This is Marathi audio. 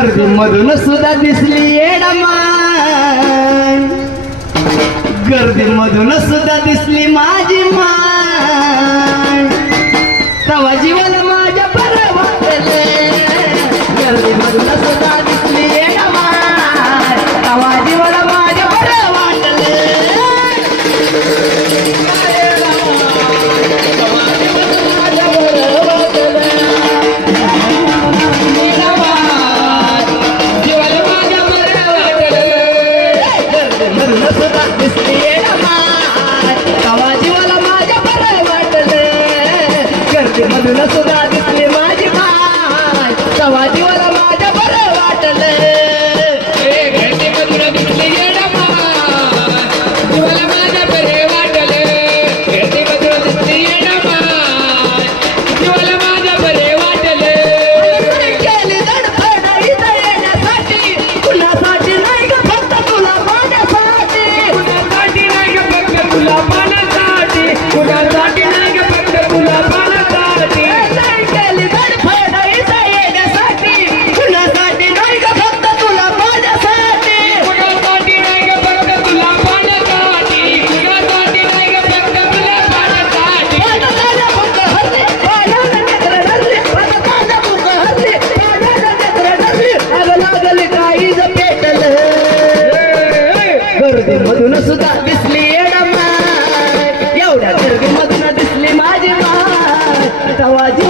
गर्द मधून सुद्धा दिसली येडमाय गर्दी मधून सुद्धा दिसली माझी मा म्हणून सुद्धा दिसले माझी माय. सवा जीवाला माझ्या बरं वाटलंय. गर्दी मधून सुद्धा दिसली एवढ्या गर्दी मधून दिसली माझी माय.